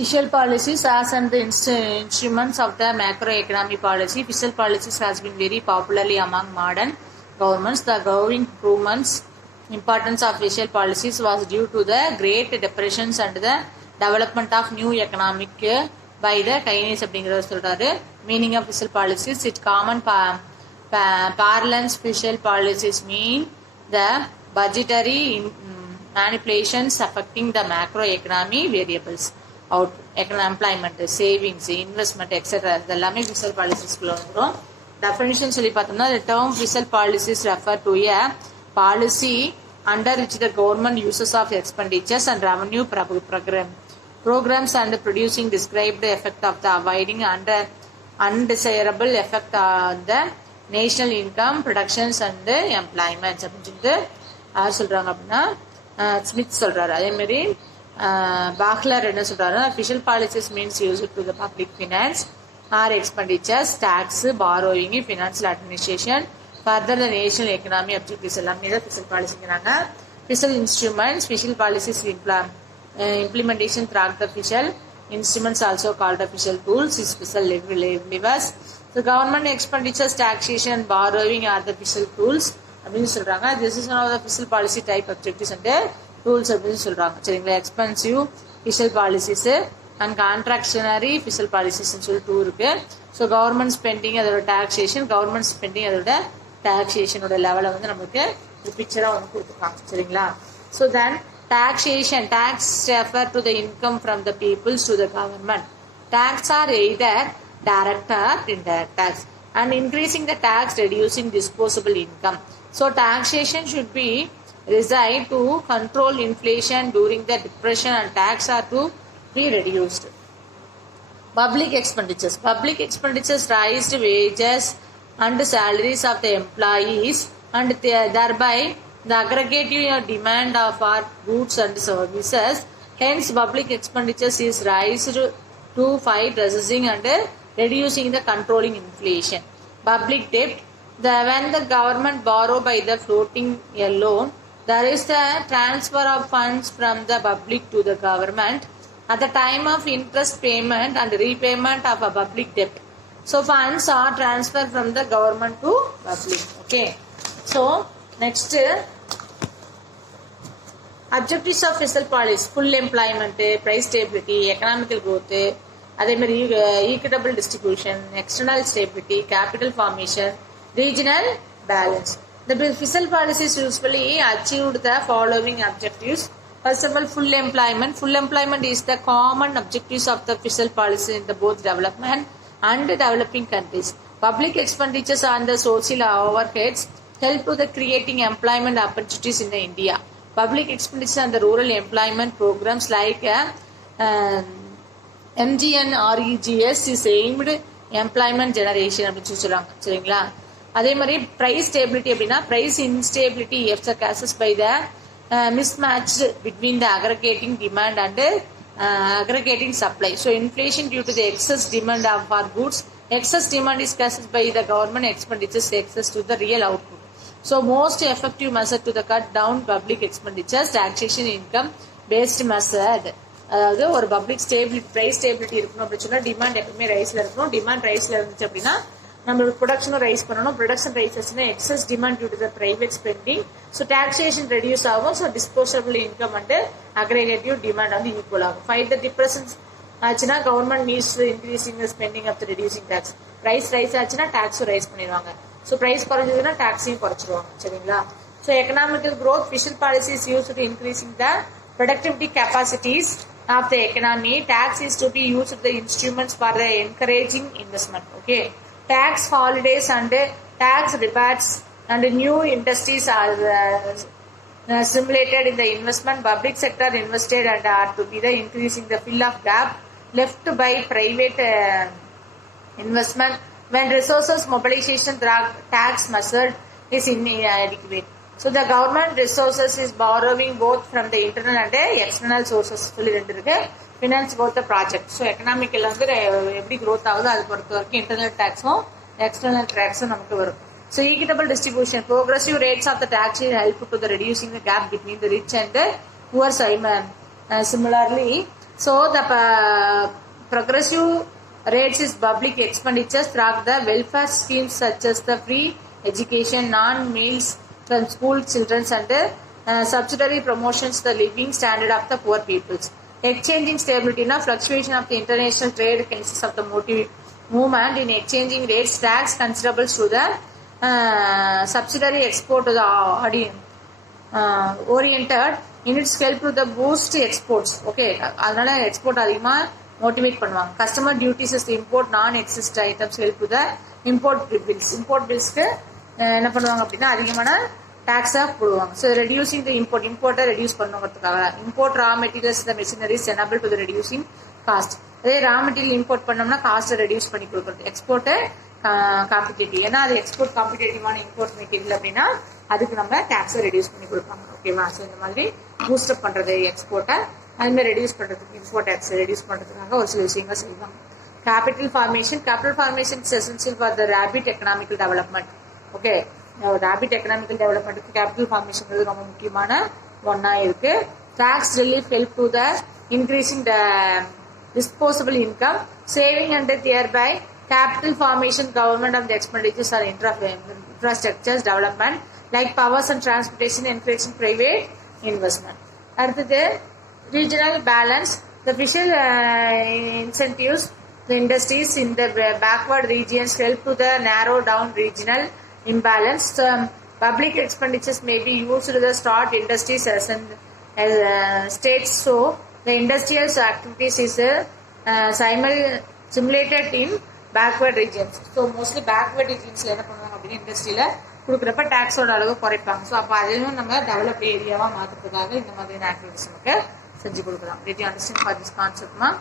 Fiscal policies as and the instruments of the macroeconomic policy. Fiscal policies has been very popularly among modern governments. The growing improvements importance of fiscal policies was due to the Great Depressions and the development of new economic by the Chinese அப்படிங்கிறத சொல்றாரு. Meaning of fiscal policies, its common parlance fiscal policies mean the budgetary manipulations affecting the macroeconomy variables. Out employment, savings, investment, etc. இதெல்லாமே fiscal policies குள்ள வந்துரும். Definition சொல்லி பார்த்தோம்னா the term fiscal policies refer to a policy under which the government uses of expenditures and revenue programs and producing described effect of the avoiding under undesirable effect on the national income, productions and employments அப்படின்னு சொல்லிட்டு யார் சொல்றாங்க அப்படின்னா ஸ்மித் சொல்றாரு. அதே மாதிரி பாக்லர் என்ன சொல்றாரு, fiscal policies means use to the public finance or expenditures, tax, borrowing, financial administration, further the national economy objectives எல்லாமே தான் ஃபிஷியல் பாலிசிங்கிறாங்க. Fiscal instruments, fiscal policies implementation through the fiscal instruments also called the fiscal tools is fiscal levers. The government expenditures, taxation, borrowing are the fiscal tools அப்படின்னு சொல்றாங்க. This is one of the fiscal policy type objectives and tools அப்படின்னு சொல்றாங்க. சரிங்களா, எக்ஸ்பென்சிவ் ஃபிஷியல் policies and contractionary ஃபிஷியல் பாலிசிஸ்ன்னு சொல்லி டூ இருக்கு. ஸோ கவர்மெண்ட் ஸ்பெண்டிங் அதோட டாக்ஸேஷன், கவர்மெண்ட் ஸ்பெண்டிங் அதோட டாக்ஸேஷனோட லெவலை வந்து நமக்கு ஒரு பிக்சராக வந்து கொடுத்துருக்காங்க. சரிங்களா, so then taxation, tax refer to the income from the people to the government. Tax are either direct or indirect tax, and increasing the tax reducing disposable income. So taxation should be designed to control inflation during the depression, and tax are to be reduced. Public expenditures raised wages and salaries of the employees and thereby the aggregative demand of our goods and services. Hence public expenditures is raised to fight resisting and reducing the controlling inflation. Public debt, when the government borrow by the floating a loan, there is the transfer of funds from the public to the government at the time of interest payment and repayment of a public debt. So funds are transferred from the government to public. Okay, so next objectives of fiscal policy: full employment, price stability, economical growth, அதே மாதிரி equitable distribution, external stability, capital formation, regional balance. The fiscal policies usually achieved the following objectives. First of all, full employment. Full employment is the common objectives of the fiscal policy in the both development and developing countries. Public expenditures on the social overheads help to the creating employment opportunities in the India. Public expenditure on the rural employment programs like MGNREGS is aimed employment generation அப்படின்னு சொல்றாங்க. சரிங்களா, அதே மாதிரி price stability அப்படின்னா price instability if the caused by the mismatch between the aggregating demand and aggregating supply. So inflation due to the excess demand of our goods. Excess demand is caused by the government expenditures excess to the real output. So most effective measure to the cut down public expenditures, taxation income based method. அதாவது ஒரு public stability, price stability இருக்கணும் அப்படின்னு சொன்னா டிமாண்ட் எப்பவுமே ரைஸ்ல இருக்கணும். டிமாண்ட் ரைஸ்ல இருந்துச்சு அப்படின்னா நம்மளோட ப்ரொடக்ஷனும் ரைஸ் பண்ணணும். ப்ரொடக்ஷன் ரைஸ் ஆச்சுன்னா excess demand due to the private spending. So taxation reduce ஆகும். So disposable income and aggregative demand வந்து ஈக்குவல் ஆகும். ஃபைட் த டிப்ரெஷன்ஸ் ஆச்சுன்னா government needs increasing spending of reducing tax. Price rise ஆச்சுன்னா டாக்ஸும் rise பண்ணிடுவாங்க. So price குறைஞ்சதுன்னா டாக்ஸையும் குறைச்சிருவாங்க. சரிங்களா, so economical growth, fiscal policy is used to increasing the productivity capacities of the economy. Tax is to be used the instruments for the encouraging investment. Okay, tax holidays and tax rebates and new industries are stimulated in the investment. Public sector invested and are to be the increasing the fill of gap left by private investment when resources mobilization tax method is inadequate. So the government resources is borrowing both from the internal and external sources. சொல்லி ரெண்டு இருக்கு. finance both the project. So economical வந்து எப்படி growth ஆகுது அது பொறுத்த வரைக்கும் internal taxும் external taxும் நமக்கு வரும். So equitable distribution, progressive rates of the tax will help to the reducing the gap between the rich and the poor. Similarly, So the progressive rates is public expenditures through the welfare schemes such as the free education, non-meals from school children, and subsidiary promotions the living standard of the poor peoples. Exchanging stability, fluctuation of the international trade consists of the movement in exchanging rates tax considerable to the subsidiary export to the oriented in its help to the boost exports. Okay, அதனால export அதிகமா motivate பண்ணுவாங்க. Customer duties is the import non-excess items help to the import billsக்கு என்ன பண்ணுவாங்க அப்படின்னா அதிகமான டாக்ஸா போடுவாங்க. ஸோ ரெடியூசிங் த இம்போர்ட்டை ரெடியூஸ் பண்ணுங்கிறதுக்காக import raw materials the machineries enable to the reducing cost. அதே ரா மெட்டீரியல் இம்போர்ட் பண்ணோம்னா காஸ்ட்டை ரெடியூஸ் பண்ணி கொடுக்குறது. எக்ஸ்போர்ட்டை காம்படிட்டிவ், ஏன்னா அது எக்ஸ்போர்ட் காம்படிட்டிவான இம்போர்ட் மெட்டீரியல் அப்படின்னா அதுக்கு நம்ம டாக்ஸை ரெடியூஸ் பண்ணி கொடுப்பாங்க. ஓகேவா? ஸோ இந்த மாதிரி பூஸ்டப் பண்ணுறது எக்ஸ்போர்ட்டை, அதுமாதிரி ரெடியூஸ் பண்ணுறதுக்கு இம்போர்ட் டாக்ஸை ரெடியூஸ் பண்ணுறதுக்காக ஒரு சில விஷயங்கள் செய்வாங்க. Capital formation is essential for the rapid economical development. Okay, rapid economical டெவலப்மெண்ட்டுக்கு கேபிட்டல் ஃபார்மேஷன் ரொம்ப முக்கியமான ஒன்றா இருக்கு. Tax relief help to the increasing the disposable income, saving and thereby capital formation, government of the expenditures or infrastructures development like powers and transportation, encouraging private investment. அடுத்தது regional balance, the official incentives the industries in the backward regions help to the narrow down regional imbalance. Public expenditures may be used to the start industries as states, so the industrial activities is simulated in backward regions. So mostly backward regions என்ன பண்ணுவாங்க அப்படின்னா இண்டஸ்ட்ரியில கொடுக்குறப்ப டாக்ஸோட அளவு குறைப்பாங்க. ஸோ அப்போ அதையும் நம்ம டெவலப்டு ஏரியாவாக மாற்றுறதுக்காக இந்த மாதிரியான ஆக்டிவிட்டிஸ் நமக்கு செஞ்சு கொடுக்கலாம். Did you understand for this concept, ma'am?